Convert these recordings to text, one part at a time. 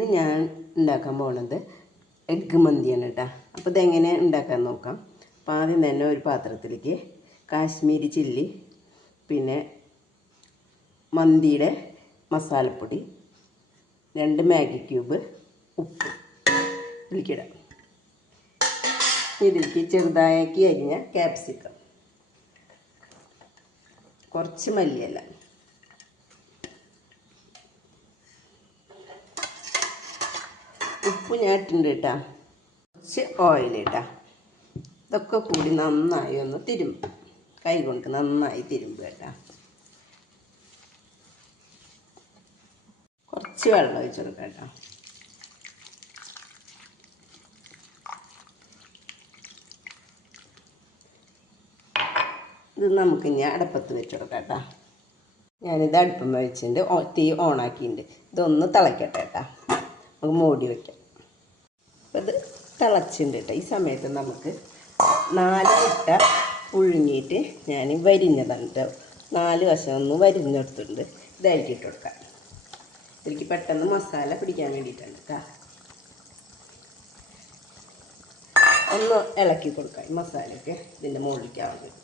ഇന്ന് ഞാൻ ഉണ്ടാക്കാൻ പോണത് എഗ്ഗ് മന്തിയാണ് കേട്ടോ. അപ്പോൾ ഇതെങ്ങനെ ഉണ്ടാക്കാൻ നോക്കാം. അപ്പോൾ ആദ്യം തന്നെ ഒരു പാത്രത്തിലേക്ക് കാശ്മീരി ചില്ലി, പിന്നെ മന്തിയുടെ മസാലപ്പൊടി, 2 മാഗി ക്യൂബ്, ഉപ്പ് ഇതിലേക്കിടാം. ഇതിലേക്ക് ചെറുതാക്കി അരിഞ്ഞ ക്യാപ്സിക്കം, കുറച്ച് മല്ലിയില, ഉപ്പ് ഞാൻ ഇട്ടുണ്ട് കേട്ടോ, കുറച്ച് ഓയിൽ ഇട്ടാ. ഇതൊക്കെ കൂടി നന്നായി ഒന്ന് തിരുമ്പും, കൈ കൊണ്ട് നന്നായി തിരുമ്പുക കേട്ടോ. കുറച്ച് വെള്ളം ഒഴിച്ച് കൊടുക്കാം കേട്ടോ. ഇത് നമുക്ക് ഇനി അടുപ്പത്ത് വെച്ച് കൊടുക്കാം കേട്ടോ. ഞാനിത് അടുപ്പം വെച്ചിട്ടുണ്ട്, തീ ഓണാക്കിയിട്ടുണ്ട്. ഇതൊന്ന് തിളക്കട്ടെ കേട്ടോ, നമുക്ക് മൂടി വയ്ക്കാം. അപ്പോൾ ഇത് തിളച്ചിട്ടുണ്ട് കേട്ടോ. ഈ സമയത്ത് നമുക്ക് 4 മുട്ട പുഴുങ്ങിയിട്ട് ഞാൻ വരിഞ്ഞതാണ് കേട്ടോ. 4 വശം ഒന്ന് വരിഞ്ഞെടുത്തിട്ടുണ്ട്. ഇതായിട്ട് ഇട്ട് കൊടുക്കാം. ഇതിലേക്ക് പെട്ടെന്ന് മസാല പിടിക്കാൻ വേണ്ടിയിട്ടാണ് കേട്ടോ. ഒന്ന് ഇളക്കി കൊടുക്കാം ഈ മസാലയൊക്കെ ഇതിൻ്റെ മുകളിലേക്ക് ആവാൻ വേണ്ടി.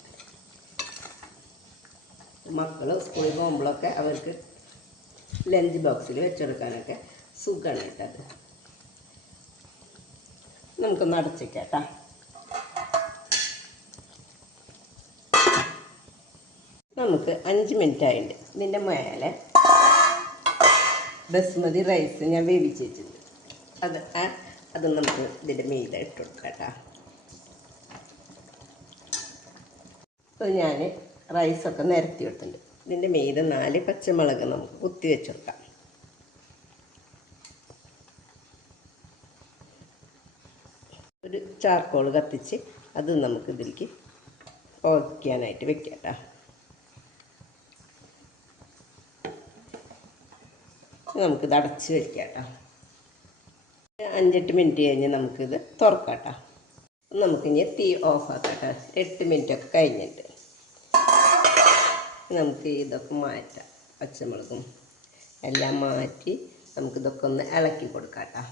മക്കൾ സ്കൂളിൽ പോകുമ്പോഴൊക്കെ അവർക്ക് ലഞ്ച് ബോക്സിൽ വെച്ചെടുക്കാനൊക്കെ സുഖമാണ് കേട്ടത്. നമുക്കൊന്ന് അടച്ചേക്കാം കേട്ടോ. നമുക്ക് 5 മിനിറ്റ് ആയിട്ടുണ്ട്. ഇതിൻ്റെ മേലെ ബസ്മതി റൈസ് ഞാൻ വേവിച്ച് വെച്ചിട്ടുണ്ട്. അത് നമുക്ക് ഇതിൻ്റെ മീതെ ഇട്ട് കൊടുക്കാം കേട്ടോ. അപ്പോൾ ഞാൻ റൈസൊക്കെ നിരത്തി കൊടുത്തിട്ടുണ്ട്. ഇതിൻ്റെ മീതെ 4 പച്ചമുളക് നമുക്ക് കുത്തി വെച്ച് കൊടുക്കാം. ഒരു ചാർക്കോൾ കത്തിച്ച് അത് നമുക്ക് ഇതിലേക്ക് പുകയ്ക്കാനായിട്ട് വെക്കാം കേട്ടോ. നമുക്കിത് അടച്ച് വയ്ക്കാം കേട്ടോ. 5-8 മിനിറ്റ് കഴിഞ്ഞ് നമുക്കിത് തുറക്കാം കേട്ടോ. നമുക്കിനി തീ ഓഫാക്കാം കേട്ടോ. 8 മിനിറ്റൊക്കെ കഴിഞ്ഞിട്ട് നമുക്ക് ഇതൊക്കെ മാറ്റാം. പച്ചമുളകും എല്ലാം മാറ്റി നമുക്കിതൊക്കെ ഒന്ന് ഇളക്കി കൊടുക്കാം കേട്ടോ.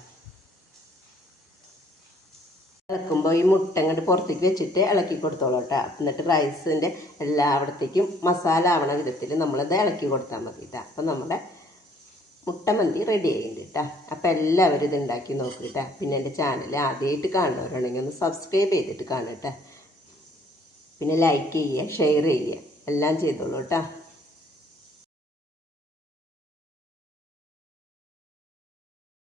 ഇളക്കുമ്പോൾ ഈ മുട്ട അങ്ങോട്ട് പുറത്തേക്ക് വെച്ചിട്ട് ഇളക്കി കൊടുത്തോളൂ കേട്ടോ. എന്നിട്ട് റൈസിൻ്റെ എല്ലായിടത്തേക്കും മസാല ആവണ വിധത്തിൽ നമ്മളിത് ഇളക്കി കൊടുത്താൽ മതി കേട്ടോ. അപ്പോൾ നമ്മുടെ മുട്ട മന്തി റെഡി ആയിട്ടുണ്ട് കേട്ടോ. അപ്പോൾ എല്ലാവരും ഇത് ഉണ്ടാക്കി നോക്കിയിട്ടാ. പിന്നെ എൻ്റെ ചാനൽ ആദ്യമായിട്ട് കാണുന്നവരാണെങ്കിൽ ഒന്ന് സബ്സ്ക്രൈബ് ചെയ്തിട്ട് കാണുക കേട്ടോ. പിന്നെ ലൈക്ക് ചെയ്യുക, ഷെയർ ചെയ്യുക, എല്ലാം ചെയ്തോളൂ കേട്ടോ.